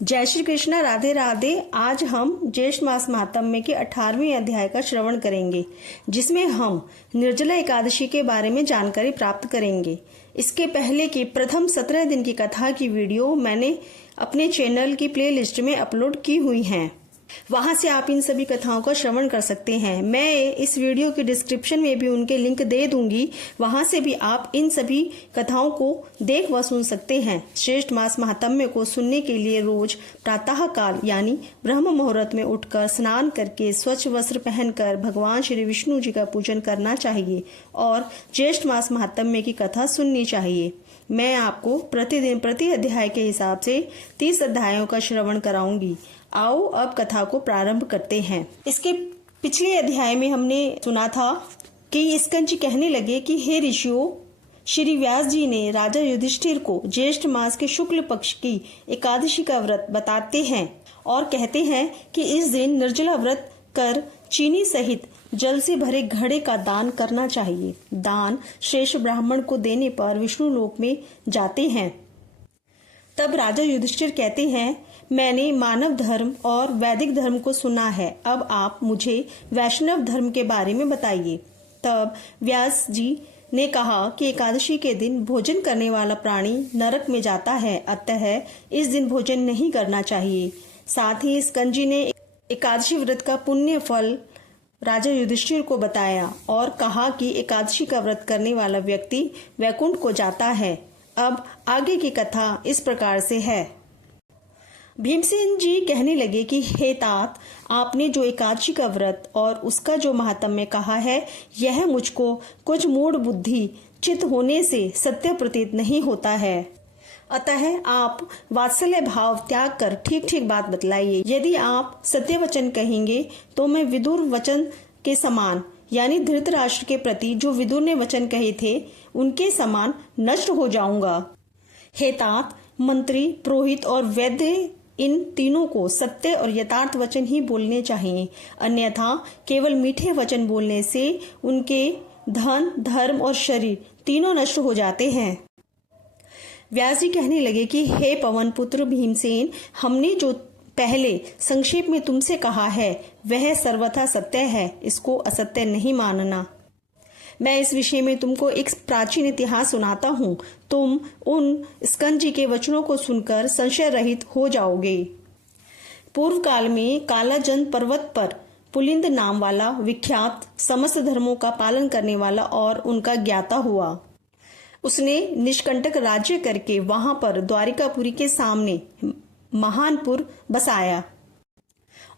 जय श्री कृष्ण, राधे राधे। आज हम ज्येष्ठ मास महात्म्य के 18वें अध्याय का श्रवण करेंगे, जिसमें हम निर्जला एकादशी के बारे में जानकारी प्राप्त करेंगे। इसके पहले की प्रथम 17 दिन की कथा की वीडियो मैंने अपने चैनल की प्लेलिस्ट में अपलोड की हुई हैं। वहां से आप इन सभी कथाओं का श्रवण कर सकते हैं। मैं इस वीडियो के डिस्क्रिप्शन में भी उनके लिंक दे दूंगी, वहां से भी आप इन सभी कथाओं को देख व सुन सकते हैं। श्रेष्ठ मास महात्म्य को सुनने के लिए रोज प्रातः काल यानी ब्रह्म मुहूर्त में उठकर स्नान करके स्वच्छ वस्त्र पहनकर भगवान श्री विष्णु जी का पूजन करना चाहिए और ज्येष्ठ मास महात्म्य की कथा सुननी चाहिए। मैं आपको प्रतिदिन प्रति अध्याय के हिसाब से 30 अध्यायों का श्रवण कराऊंगी। आओ अब कथा को प्रारंभ करते हैं। इसके पिछले अध्याय में हमने सुना था कि स्कंद जी कहने लगे कि हे ऋषियों, श्री व्यास जी ने राजा युधिष्ठिर को ज्येष्ठ मास के शुक्ल पक्ष की एकादशी का व्रत बताते हैं और कहते हैं कि इस दिन निर्जला व्रत कर चीनी सहित जल से भरे घड़े का दान करना चाहिए। दान श्रेष्ठ ब्राह्मण को देने पर विष्णु लोक में जाते हैं। तब राजा युधिष्ठिर कहते हैं, मैंने मानव धर्म और वैदिक धर्म को सुना है, अब आप मुझे वैष्णव धर्म के बारे में बताइए। तब व्यास जी ने कहा कि एकादशी के दिन भोजन करने वाला प्राणी नरक में जाता है, अतः इस दिन भोजन नहीं करना चाहिए। साथ ही स्कंद जी ने एकादशी व्रत का पुण्य फल राजा युधिष्ठिर को बताया और कहा कि एकादशी का व्रत करने वाला व्यक्ति वैकुंठ को जाता है। अब आगे की कथा इस प्रकार से है। भीमसेन जी कहने लगे कि हे तात, आपने जो एकादशी का व्रत और उसका जो महात्म्य कहा है, यह मुझको कुछ मूढ़ बुद्धि चित होने से सत्य प्रतीत नहीं होता है। अतः आप वात्सल्य भाव त्याग कर ठीक ठीक बात बतलाइए। यदि आप सत्य वचन कहेंगे तो मैं विदुर वचन के समान यानी धृतराष्ट्र के प्रति जो विदुर ने वचन कहे थे उनके समान नष्ट हो जाऊंगा। हे तात, मंत्री, पुरोहित और वैद्य इन तीनों को सत्य और यथार्थ वचन ही बोलने चाहिए, अन्यथा केवल मीठे वचन बोलने से उनके धन, धर्म और शरीर तीनों नष्ट हो जाते हैं। व्यास जी कहने लगे कि हे पवन पुत्र भीमसेन, हमने जो पहले संक्षेप में तुमसे कहा है वह सर्वथा सत्य है, इसको असत्य नहीं मानना। मैं इस विषय में तुमको एक प्राचीन इतिहास सुनाता हूँ, तुम उन स्कंद जी के वचनों को सुनकर संशय रहित हो जाओगे। पूर्व काल में कालाजन पर्वत पर पुलिंद नाम वाला विख्यात समस्त धर्मों का पालन करने वाला और उनका ज्ञाता हुआ। उसने निष्कंटक राज्य करके वहां पर द्वारिकापुरी के सामने महानपुर बसाया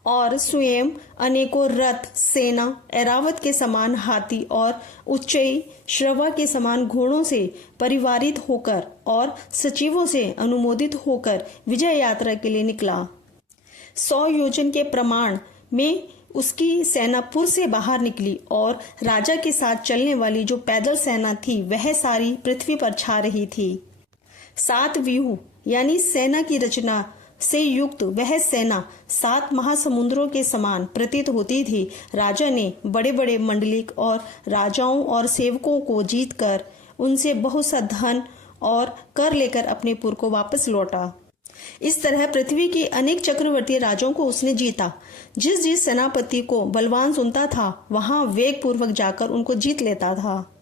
और स्वयं अनेकों रथ, सेना, ऐरावत के समान हाथी और उच्चई श्रवा के समान घोड़ों से परिवारित होकर और सचिवों से अनुमोदित होकर विजय यात्रा के लिए निकला। 100 योजन के प्रमाण में उसकी सेना पुर से बाहर निकली और राजा के साथ चलने वाली जो पैदल सेना थी वह सारी पृथ्वी पर छा रही थी। 7 व्यूह यानी सेना की रचना से युक्त वह सेना 7 महासमुद्रों के समान प्रतीत होती थी। राजा ने बड़े बड़े मंडलिक और राजाओं और सेवकों को जीतकर उनसे बहुत सा धन और कर लेकर अपने पुर को वापस लौटा। इस तरह पृथ्वी के अनेक चक्रवर्ती राजाओं को उसने जीता। जिस जिस सेनापति को बलवान सुनता था वहां वेग पूर्वक जाकर उनको जीत लेता था।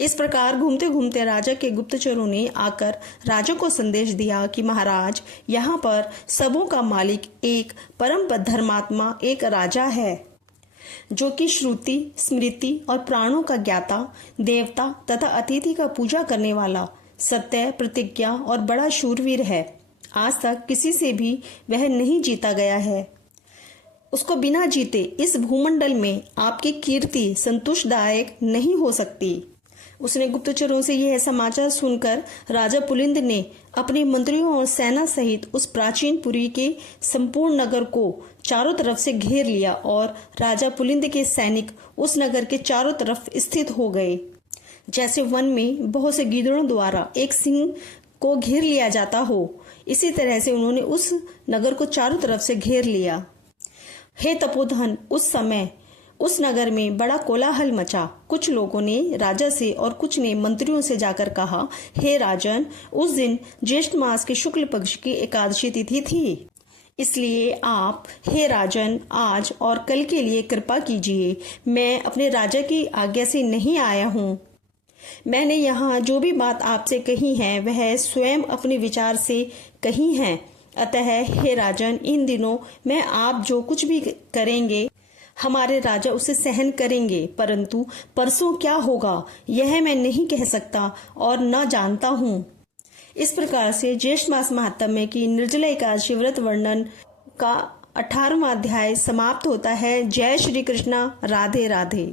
इस प्रकार घूमते घूमते राजा के गुप्तचरों ने आकर राजा को संदेश दिया कि महाराज, यहाँ पर सबों का मालिक एक परम धर्मात्मा एक राजा है, जो कि श्रुति, स्मृति और प्राणों का ज्ञाता, देवता तथा अतिथि का पूजा करने वाला, सत्य, प्रतिज्ञा और बड़ा शूरवीर है। आज तक किसी से भी वह नहीं जीता गया है। उसको बिना जीते इस भूमंडल में आपकी कीर्ति संतुष्टदायक नहीं हो सकती। उसने गुप्तचरों से यह समाचार सुनकर राजा पुलिंद ने अपने मंत्रियों और सेना सहित उस प्राचीन पुरी के संपूर्ण नगर को चारों तरफ से घेर लिया और राजा पुलिंद के सैनिक उस नगर के चारों तरफ स्थित हो गए। जैसे वन में बहुत से गीदड़ों द्वारा एक सिंह को घेर लिया जाता हो, इसी तरह से उन्होंने उस नगर को चारों तरफ से घेर लिया। हे तपोधन, उस समय उस नगर में बड़ा कोलाहल मचा। कुछ लोगों ने राजा से और कुछ ने मंत्रियों से जाकर कहा, हे राजन, उस दिन ज्येष्ठ मास के शुक्ल पक्ष की एकादशी तिथि थी, इसलिए आप, हे राजन, आज और कल के लिए कृपा कीजिए। मैं अपने राजा की आज्ञा से नहीं आया हूँ। मैंने यहाँ जो भी बात आपसे कही है वह स्वयं अपने विचार से कही है। अतः हे राजन, इन दिनों मैं आप जो कुछ भी करेंगे हमारे राजा उसे सहन करेंगे, परंतु परसों क्या होगा यह मैं नहीं कह सकता और न जानता हूँ। इस प्रकार से ज्येष्ठ मास महात्म्य की निर्जला एकादशी व्रत वर्णन का 18वां अध्याय समाप्त होता है। जय श्री कृष्णा। राधे राधे।